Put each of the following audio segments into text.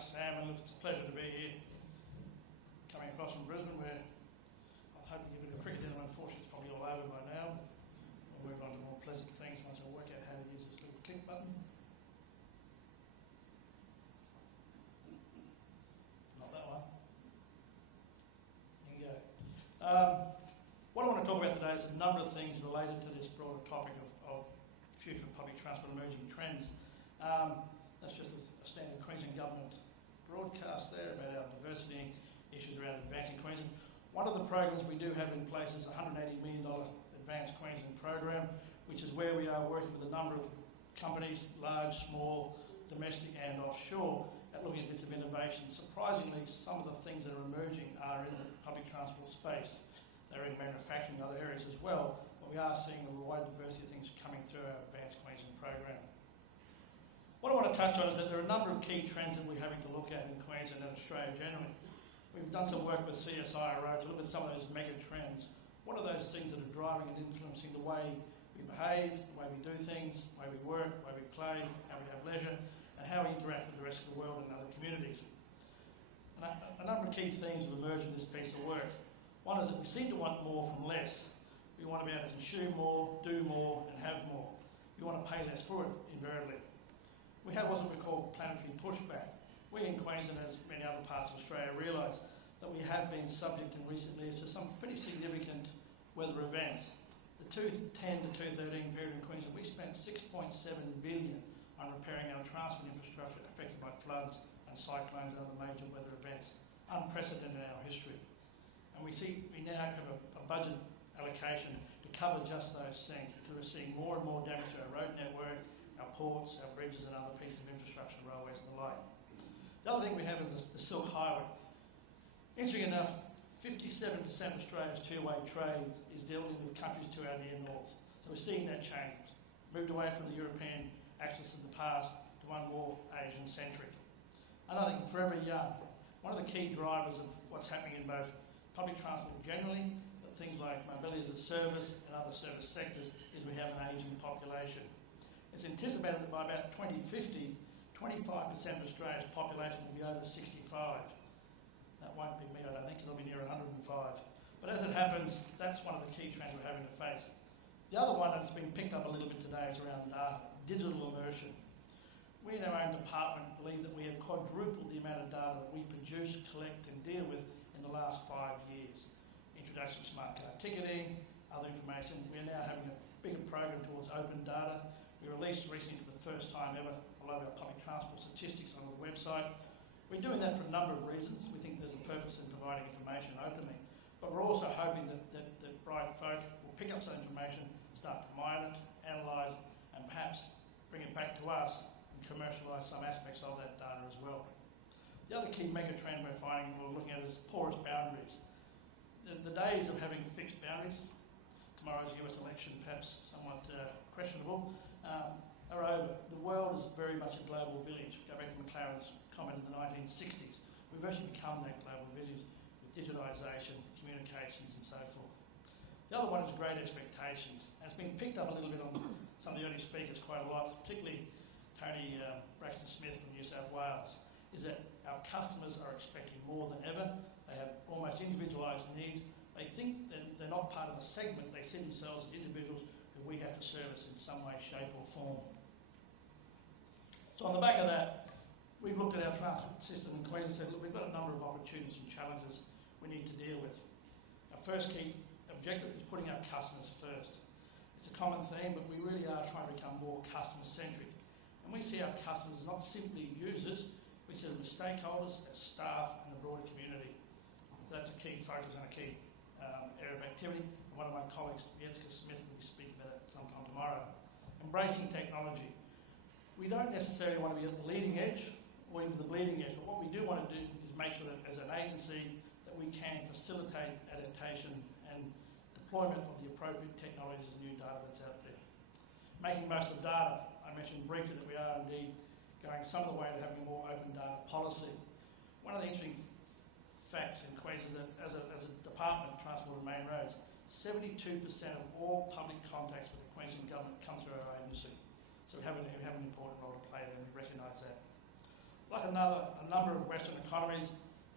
much, Sam, and look, it's a pleasure to be here. Coming across from Brisbane, where I'm hoping to get a bit of cricket in, and unfortunately it's probably all over by now. We'll move on to more pleasant things once I work out how to use this little click button. Not that one. There you go. What I want to talk about today is a number of things related to this broader topic of future of public transport emerging trends. That's just a standard Queensland Government broadcast there about our diversity issues around advancing Queensland. One of the programs we do have in place is a $180 million Advanced Queensland program, which is where we are working with a number of companies, large, small, domestic and offshore, at looking at bits of innovation. Surprisingly, some of the things that are emerging are in the public transport space. They're in manufacturing and other areas as well, but we are seeing a wide diversity of things coming through our Advanced Queensland program. What I want to touch on is that there are a number of key trends that we're having to look at in Queensland and Australia generally. We've done some work with CSIRO to look at some of those mega trends. What are those things that are driving and influencing the way we behave, the way we do things, the way we work, the way we play, how we have leisure, and how we interact with the rest of the world and other communities. And a number of key themes have emerged in this piece of work. One is that we seem to want more from less. We want to be able to consume more, do more, and have more. We want to pay less for it, invariably. We have what we call planetary pushback. We in Queensland, as many other parts of Australia, realise that we have been subject in recent years to some pretty significant weather events. The 2010 to 2013 period in Queensland, we spent $6.7 billion on repairing our transport infrastructure affected by floods and cyclones and other major weather events, unprecedented in our history. And we now have a budget allocation to cover just those things, because we're seeing more and more damage to our road network, our ports, our bridges and other pieces of infrastructure, railways and the like. The other thing we have is the Silk Highway. Interesting enough, 57% of Australia's two-way trade is dealing with countries to our near north. So we're seeing that change. Moved away from the European axis of the past to one more Asian-centric. Another thing, forever young. One of the key drivers of what's happening in both public transport generally, but things like mobility as a service and other service sectors, is we have an ageing population. It's anticipated that by about 2050, 25% of Australia's population will be over 65. That won't be me, I don't think, it'll be near 105. But as it happens, that's one of the key trends we're having to face. The other one that's been picked up a little bit today is around data, digital immersion. We in our own department believe that we have quadrupled the amount of data that we produce, collect and deal with in the last 5 years. Introduction of smart car ticketing, other information. We're now having a bigger program towards open data. We released recently for the first time ever a lot of our public transport statistics on the website. We're doing that for a number of reasons. We think there's a purpose in providing information openly, but we're also hoping that bright folk will pick up some information, start to mine it, analyse it, and perhaps bring it back to us and commercialise some aspects of that data as well. The other key mega trend we're finding, we're looking at, is porous boundaries. The days of having fixed boundaries, tomorrow's US election perhaps somewhat questionable, are over. The world is very much a global village. Go back to McLaren's comment in the 1960s. We've actually become that global village with digitisation, communications and so forth. The other one is great expectations. And it's been picked up a little bit on some of the early speakers quite a lot, particularly Tony Braxton Smith from New South Wales, is that our customers are expecting more than ever. They have almost individualised needs. They think that they're not part of a segment. They see themselves as individuals who we have to service in some way, shape or form. So on the back of that, we've looked at our transport system in Queensland and said, look, we've got a number of opportunities and challenges we need to deal with. Our first key objective is putting our customers first. It's a common theme, but we really are trying to become more customer-centric. And we see our customers as not simply users, we see them as stakeholders, as staff and the broader community. That's a key focus and a key area of activity. And one of my colleagues, Jessica Smith, will be speaking about that sometime tomorrow. Embracing technology. We don't necessarily want to be at the leading edge or even the bleeding edge, but what we do want to do is make sure that as an agency that we can facilitate adaptation and deployment of the appropriate technologies and new data that's out there. Making most of data. I mentioned briefly that we are indeed going some of the way to having a more open data policy. One of the interesting facts in Queensland is that as a department of transport and main roads, 72% of all public contacts with the Queensland Government come through our agency. So we have an important role to play there, and we recognise that. like a number of Western economies,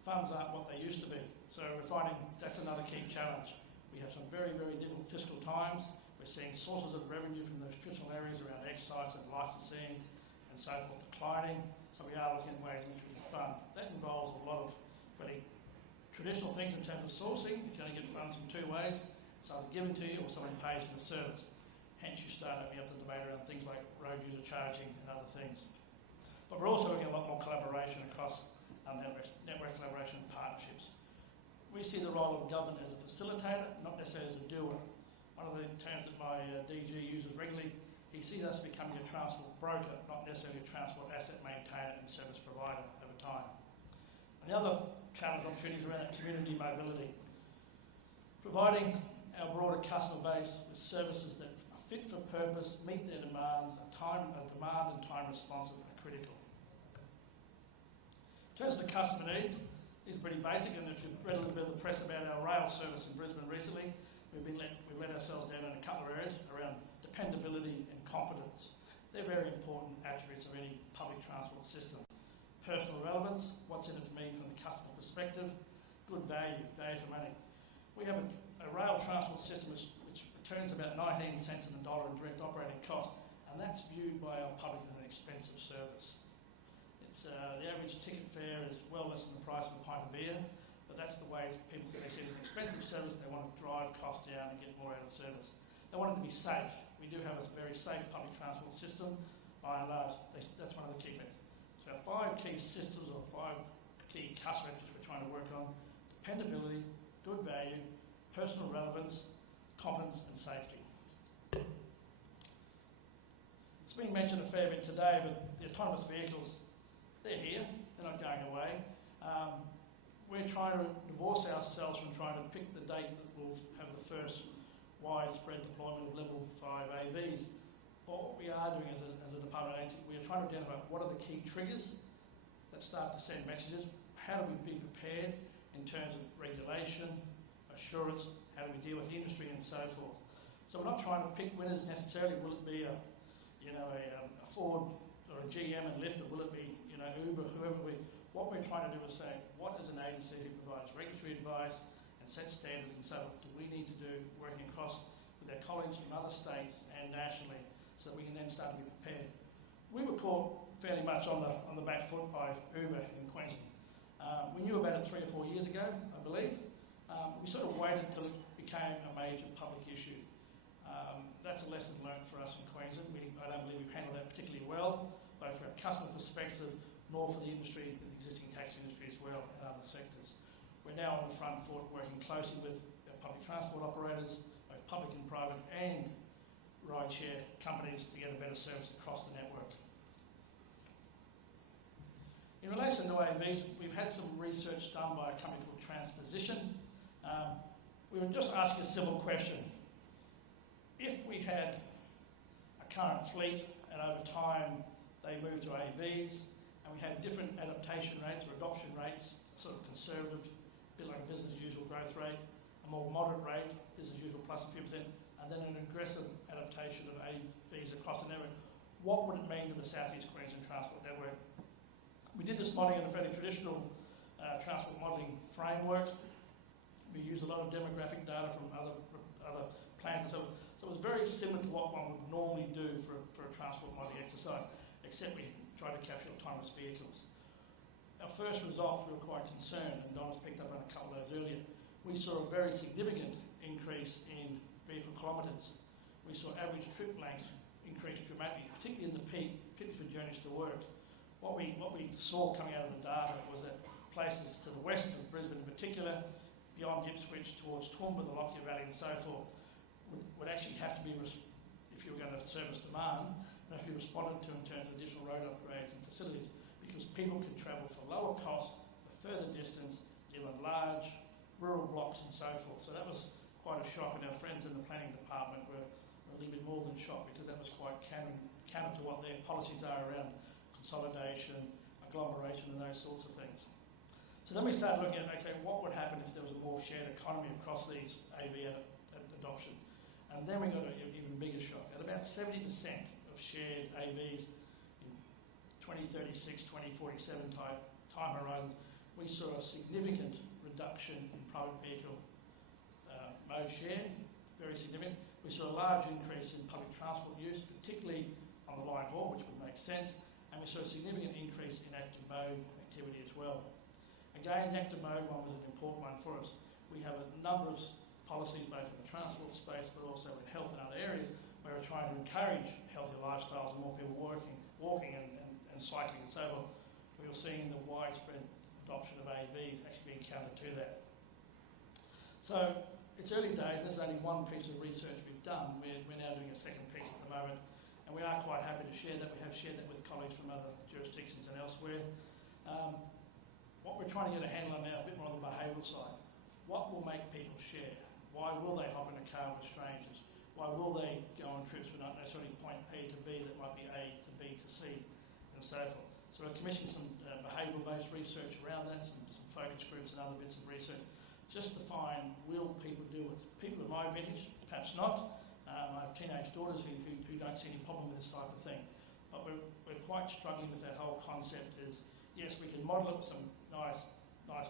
funds aren't what they used to be. So we're finding that's another key challenge. We have some very, very difficult fiscal times. We're seeing sources of revenue from those traditional areas around excise and licensing and so forth declining. So we are looking at ways in which we can fund. That involves a lot of very traditional things in terms of sourcing. You can only get funds in two ways. It's either given to you or someone pays for the service. Hence you start opening up the debate around things like road user charging and other things. But we're also looking at a lot more collaboration across network collaboration and partnerships. We see the role of government as a facilitator, not necessarily as a doer. One of the terms that my DG uses regularly, he sees us becoming a transport broker, not necessarily a transport asset maintainer and service provider over time. And the other challenge opportunities around that community mobility. Providing our broader customer base with services that are fit for purpose, meet their demands, demand and time responsive are critical. In terms of the customer needs, these are pretty basic, and if you've read a little bit of the press about our rail service in Brisbane recently, we've let ourselves down in a couple of areas around dependability and confidence. They're very important attributes of any public transport system. Personal relevance, what's in it for me from the customer perspective, good value for money. We have a rail transport system which returns about 19 cents on the dollar in direct operating cost, and that's viewed by our public as an expensive service. The average ticket fare is well less than the price of a pint of beer, but that's the way people say they see it as an expensive service. They want to drive costs down and get more out of the service. They want it to be safe. We do have a very safe public transport system, by and large. That's one of the key things. So our 5 key systems or 5 key customer metrics we're trying to work on: dependability, good value, personal relevance, confidence and safety. It's been mentioned a fair bit today, but the autonomous vehicles, they're here, they're not going away. We're trying to divorce ourselves from trying to pick the date that we'll have the first widespread deployment of level 5 AVs. What we are doing as a department agency, we are trying to identify what are the key triggers that start to send messages. How do we be prepared in terms of regulation, assurance, how do we deal with the industry and so forth. So we're not trying to pick winners necessarily. Will it be a Ford or a GM and Lyft, or will it be Uber, whoever what we're trying to do is say, what is an agency who provides regulatory advice and sets standards and so on do we need to do working across with our colleagues from other states and nationally so that we can then start to be prepared. We were caught fairly much on the back foot by Uber in Queensland. We knew about it 3 or 4 years ago, I believe. We sort of waited until it became a major public issue. That's a lesson learned for us in Queensland. I don't believe we've handled that particularly well, both from a customer perspective, nor for the industry, the existing taxi industry as well, and other sectors. We're now on the front foot working closely with our public transport operators, both public and private, and rideshare companies to get a better service across the network. In relation to AVs, we've had some research done by a company called Transposition. We were just asking a simple question. If we had a current fleet and over time they moved to AVs and we had different adaptation rates or adoption rates, sort of conservative, a bit like a business as usual growth rate, a more moderate rate, business as usual plus a few %, and then an aggressive adaptation of AVs across the network, what would it mean to the South East Queensland Transport Network? We did this modelling in a fairly traditional transport modelling framework. We used a lot of demographic data from other plans and so on. So it was very similar to what one would normally do for a transport modelling exercise, except we tried to capture autonomous vehicles. Our first results, we were quite concerned, and Don's picked up on a couple of those earlier. We saw a very significant increase in vehicle kilometres. We saw average trip length increase dramatically, particularly in the peak, particularly for journeys to work. What we saw coming out of the data was that places to the west of Brisbane in particular, beyond Ipswich towards Toowoomba, the Lockyer Valley and so forth, would actually have to be, if you were going to service demand, have to be responded to in terms of additional road upgrades and facilities, because people could travel for lower cost, for further distance, live in large rural blocks and so forth. So that was quite a shock, and our friends in the planning department were a little bit more than shocked, because that was quite counter to what their policies are around consolidation, agglomeration and those sorts of things. So then we started looking at, okay, what would happen if there was a more shared economy across these AV adoptions? And then we got an even bigger shock. At about 70% of shared AVs in 2036, 2047 type time horizons, we saw a significant reduction in private vehicle mode share, very significant. We saw a large increase in public transport use, particularly on the line haul, which would make sense, and we saw a significant increase in active mode activity as well. Again, the active mode one was an important one for us. We have a number of policies both in the transport space but also in health and other areas where we're trying to encourage healthier lifestyles and more people walking and cycling and so on. We were seeing the widespread adoption of AVs actually being counter to that. So it's early days. This is only one piece of research we've done. We're now doing a second piece at the moment, and we are quite happy to share that. We have shared that with colleagues from other jurisdictions and elsewhere. What we're trying to get a handle on now is a bit more on the behavioural side. What will make people share? Why will they hop in a car with strangers? Why will they go on trips but not necessarily point P to B that might be A to B to C, and so forth? So we're commissioning some behavioural-based research around that, some focus groups and other bits of research, just to find, will people do it? People of my vintage, perhaps not. I have teenage daughters who don't see any problem with this type of thing. But we're quite struggling with that whole concept is, yes, we can model it with some nice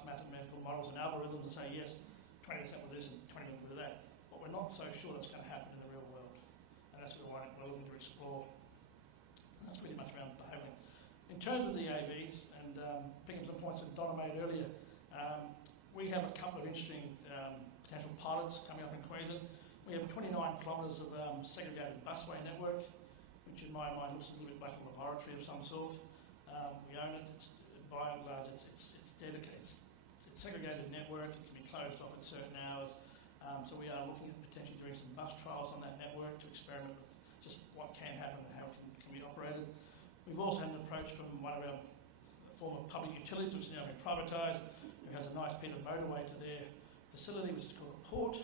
mathematical models and algorithms and say, yes, 20% with this and 20% with that. But we're not so sure that's going to happen in the real world. And that's what we're looking to explore. And that's pretty much around behaviour. In terms of the AVs, and picking up some points that Donna made earlier, we have a couple of interesting potential pilots coming up in Queensland. We have 29 kilometres of segregated busway network, which in my mind looks a little bit like a laboratory of some sort. We own it. It's, by and large, it's dedicated. It's a segregated network. It can be closed off at certain hours. So we are looking at potentially doing some bus trials on that network to experiment with just what can happen and how it can be operated. We've also had an approach from one of our former public utilities, which has now been privatised, who has a nice bit of motorway to their facility, which is called a port,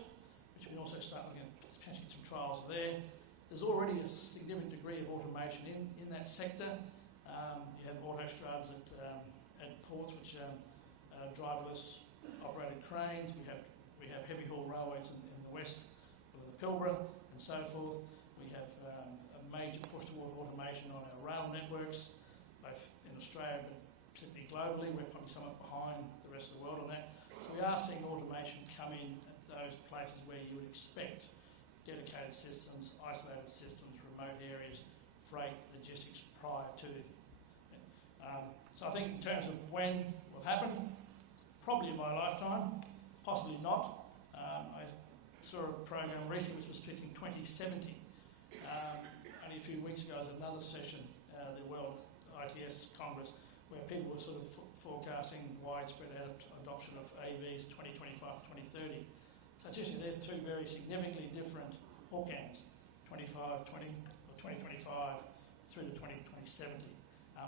which we can also start looking at potentially some trials there. There's already a significant degree of automation in that sector. You have autostrads at ports, which driverless operated cranes. We have heavy haul railways in the west, with the Pilbara and so forth. We have a major push toward automation on our rail networks, both in Australia but particularly globally. We're probably somewhat behind the rest of the world on that. So we are seeing automation come in at those places where you would expect dedicated systems, isolated systems, remote areas, freight, logistics prior to. So I think in terms of when it will happen, probably in my lifetime, possibly not. I saw a program recently which was predicting 2070. Only a few weeks ago was another session, the World ITS Congress, where people were sort of forecasting widespread adoption of AVs 2025 to 2030. So it's interesting, there's two very significantly different bookends, 2025 through to 2070.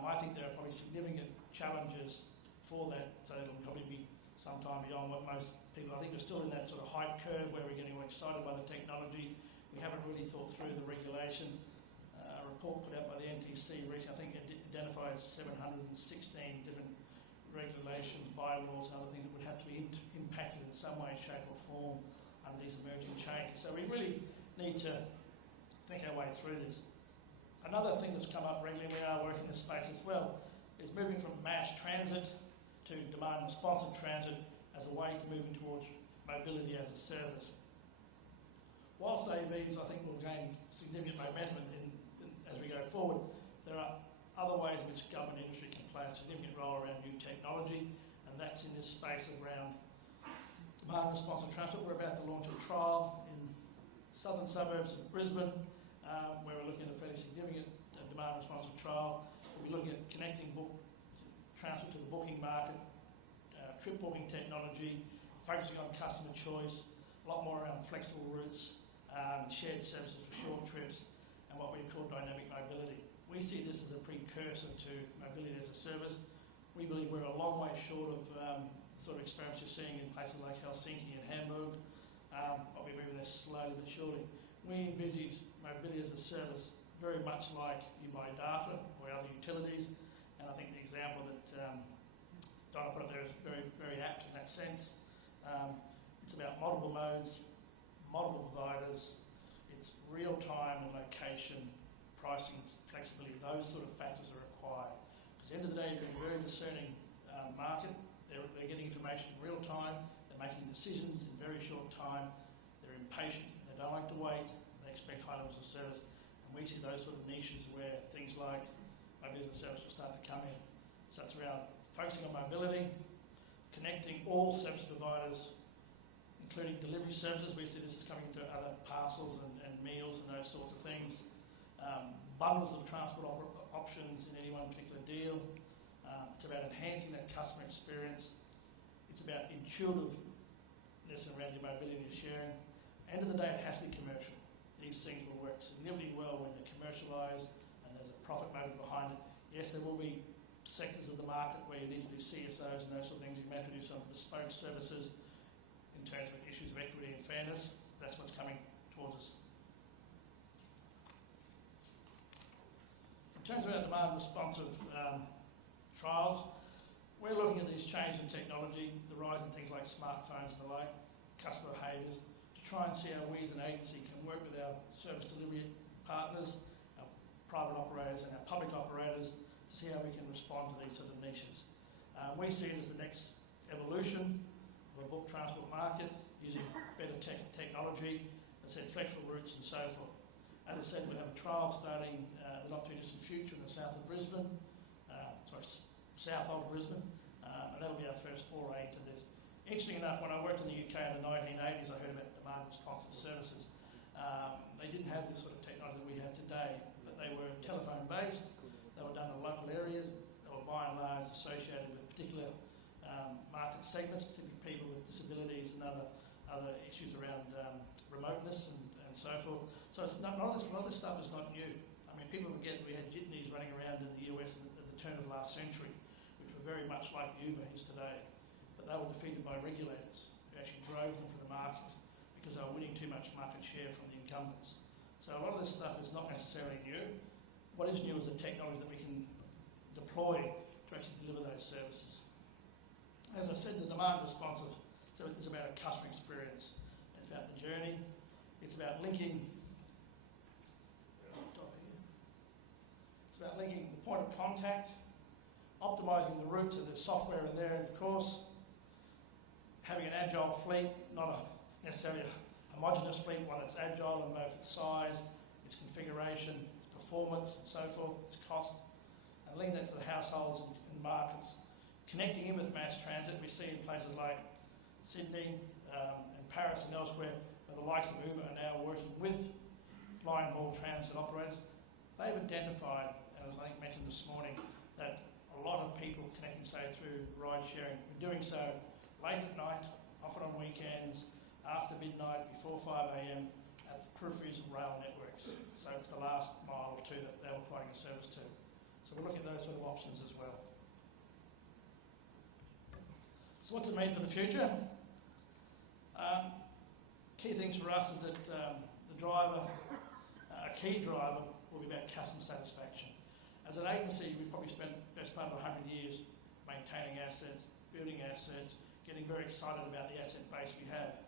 I think there are probably significant challenges for that, so it'll probably be sometime beyond what most people, I think we're still in that sort of hype curve where we're getting excited by the technology. We haven't really thought through the regulation. A report put out by the NTC recently, I think, identifies 716 different regulations, bylaws and other things that would have to be impacted in some way, shape or form under these emerging changes. So we really need to think our way through this. Another thing that's come up regularly, and we are working in this space as well, is moving from mass transit to demand responsive transit as a way to moving towards mobility as a service. Whilst AVs, I think, will gain significant momentum as we go forward, there are other ways in which government industry can play a significant role around new technology, and that's in this space around demand responsive transport. We're about to launch a trial in southern suburbs of Brisbane, where we're looking at a fairly significant demand responsive trial. We'll be looking at connecting transport to the booking market, trip booking technology, focusing on customer choice, a lot more around flexible routes, shared services for short trips, and what we call dynamic mobility. We see this as a precursor to mobility as a service. We believe we're a long way short of the sort of experience you're seeing in places like Helsinki and Hamburg, but we're moving this slowly but surely. We envisage mobility as a service very much like you buy data or other utilities, and I think the example that Donna put up there is very, very apt in that sense. It's about multiple modes, multiple providers, it's real time and location, pricing, flexibility, those sort of factors are required. At the end of the day, you've got a very discerning market. They're getting information in real time. They're making decisions in very short time. They're impatient. They don't like to wait. They expect high levels of service. And we see those sort of niches where things like mobility as a service will start to come in. So it's around focusing on mobility, connecting all service providers, including delivery services. We see this is coming into other parcels and meals and those sorts of things. Bundles of transport options in any one particular deal. It's about enhancing that customer experience. It's about intuitiveness around your mobility and your sharing. End of the day, it has to be commercial. These things will work significantly well when they're commercialised and there's a profit motive behind it. Yes, there will be sectors of the market where you need to do CSOs and those sort of things. You may have to do some bespoke services in terms of issues of equity and fairness. That's what's coming towards us. In terms of our demand responsive trials, we're looking at these changes in technology, the rise in things like smartphones and the like, customer behaviours, to try and see how we as an agency can work with our service delivery partners, our private operators and our public operators to see how we can respond to these sort of niches. We see it as the next evolution of a bulk transport market using better technology, as I said, flexible routes and so forth. As I said, we have a trial starting the not too distant future in the south of Brisbane, south of Brisbane, and that'll be our first foray into this. Interesting enough, when I worked in the UK in the 1980s, I heard about demand responsive services. They didn't have this sort of technology that we have today, but they were telephone based, they were done in local areas, they were by and large associated with particular market segments, particularly people with disabilities and other issues around remoteness and so forth. So it's not, a lot of this stuff is not new. I mean, people forget we had jitneys running around in the US at the turn of last century, which were very much like Uber is today. But they were defeated by regulators who actually drove them from the market because they were winning too much market share from the incumbents. So a lot of this stuff is not necessarily new. What is new is the technology that we can deploy to actually deliver those services. As I said, the demand responsive, so it's about a customer experience. It's about the journey. It's about linking. It's about linking the point of contact, optimising the route, so there's software in there, of course. Having an agile fleet, not necessarily a homogenous fleet, one that's agile in both its size, its configuration, its performance, and so forth, its cost, and linking that to the households and markets. Connecting in with mass transit, we see in places like Sydney and Paris and elsewhere, where the likes of Uber are now working with line haul transit operators. They've identified, and as I think mentioned this morning, that a lot of people connecting, say, through ride sharing, are doing so late at night, often on weekends, after midnight, before 5 a.m, at the peripheries of rail networks. So it's the last mile or two that they were providing a service to. So we're looking at those sort of options as well. So what's it mean for the future? Key things for us is that the driver, a key driver, will be about customer satisfaction. As an agency, we've probably spent the best part of 100 years maintaining assets, building assets, getting very excited about the asset base we have.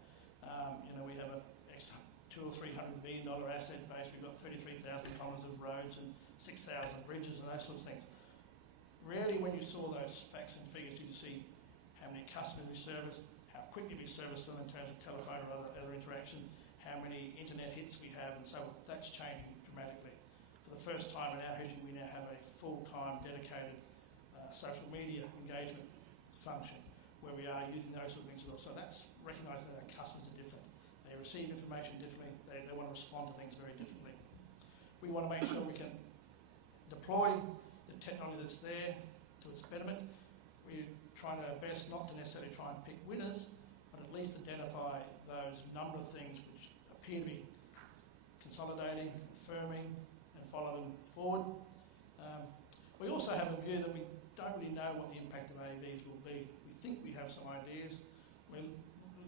We have a extra $200 or $300 million asset base. We've got 33,000 kilometres of roads and 6,000 bridges and those sorts of things. Rarely, when you saw those facts and figures, did you see how many customers we service, how quickly we service them in terms of telephone or other interactions, how many internet hits we have, and so that's changing dramatically. For the first time in our history, we now have a full-time dedicated social media engagement function where we are using those sort of things as well. So that's recognising that our customers are different. They receive information differently. They want to respond to things very differently. We want to make sure we can deploy the technology that's there to its betterment. We're trying our best not to necessarily try and pick winners, but at least identify those number of things which appear to be consolidating, affirming, and follow them forward. We also have a view that we don't really know what the impact of AVs will be. We think we have some ideas. We're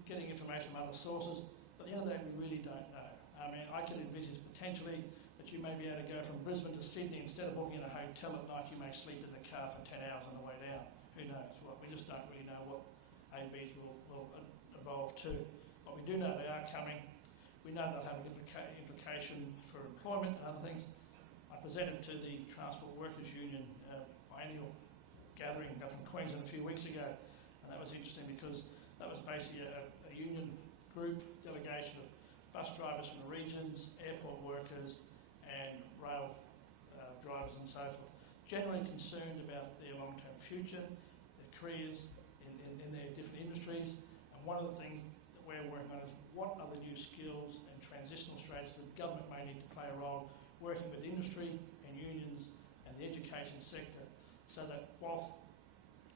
getting information from other sources, but at the end of the day, we really don't know. I mean, I can envisage potentially that you may be able to go from Brisbane to Sydney. Instead of booking in a hotel at night, you may sleep in the car for 10 hours on the way down. Who knows what? We just don't really know what AVs will evolve to. But we do know they are coming. We know they'll have an implication for employment and other things. I presented to the Transport Workers Union biennial gathering up in Queensland a few weeks ago, and that was interesting because that was basically a union group delegation of bus drivers from the regions, airport workers and rail drivers and so forth, generally concerned about their long-term future, their careers in their different industries. And one of the things that we're working on is what are the new skills and transitional strategies that government may need to play a role working with industry and unions and the education sector, so that whilst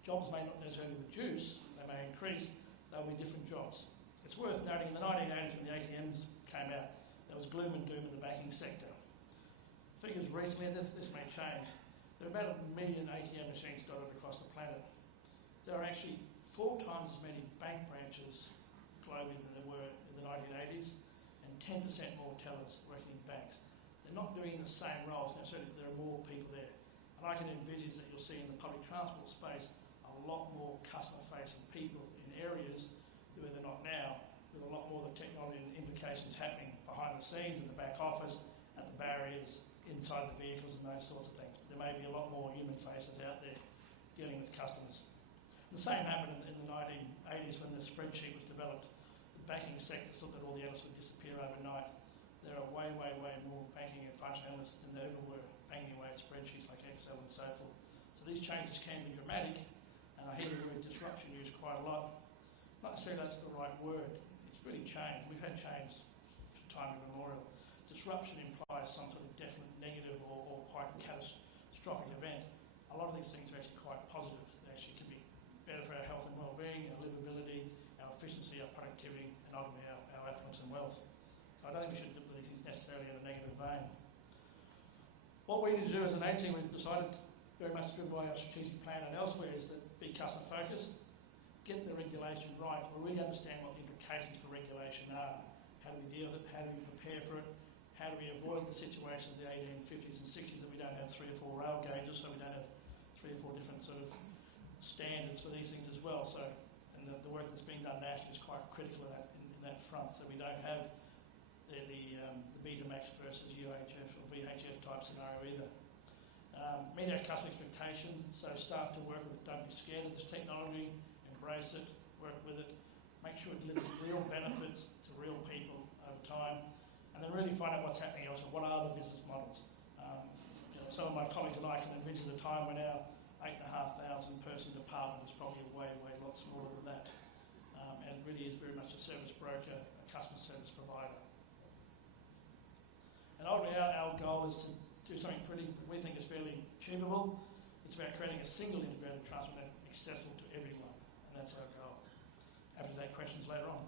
jobs may not necessarily reduce, they may increase, they'll be different jobs. It's worth noting in the 1980s when the ATMs came out, there was gloom and doom in the banking sector. Figures recently, and this may change, there are about 1 million ATM machines dotted across the planet. There are actually 4 times as many bank branches globally than there were in the 1980s, and 10% more tellers working in banks. They're not doing the same roles, necessarily there are more people there. And I can envisage that you'll see in the public transport space a lot more customer-facing people in areas where they're not now, with a lot more of the technology and implications happening behind the scenes in the back office, at the barriers, inside the vehicles and those sorts of things. But there may be a lot more human faces out there dealing with customers. And the same happened in the 1980s when the spreadsheet was developed. The banking sector thought that all the analysts would disappear overnight. There are way more banking and financial analysts than there ever were, banging away at spreadsheets like Excel and so forth. So these changes can be dramatic, and I hear the word disruption used quite a lot. Not necessarily that's the right word. It's really changed. We've had change for time immemorial. Disruption implies some sort of definite negative or quite catastrophic event. A lot of these things are actually quite positive. They actually can be better for our health and well-being, our livability, our efficiency, our productivity, and ultimately our affluence and wealth. So I don't think we should look at these things necessarily in a negative vein. What we need to do as an agency, we've decided, very much driven by our strategic plan and elsewhere, is that be customer focused, get the regulation right, we really understand what the implications for regulation are. How do we deal with it? How do we prepare for it? How do we avoid the situation of the 1850s and 60s that we don't have 3 or 4 rail gauges, so we don't have 3 or 4 different sort of standards for these things as well. So, and the work that's being done nationally is quite critical in that front, so we don't have the Betamax versus UHF or VHF type scenario either. Meet our customer expectations, so start to work with it. Don't be scared of this technology, embrace it, work with it, make sure it delivers real benefits to real people over time, and then really find out what's happening elsewhere. What are the business models? Some of my colleagues and I can envisage a time when our 8,500 person department is probably way a lot smaller than that, and it really is very much a service broker, a customer service provider. And ultimately our goal is to do something we think is fairly achievable. It's about creating a single integrated transport network accessible to everyone, and that's our goal. Happy to take questions later on.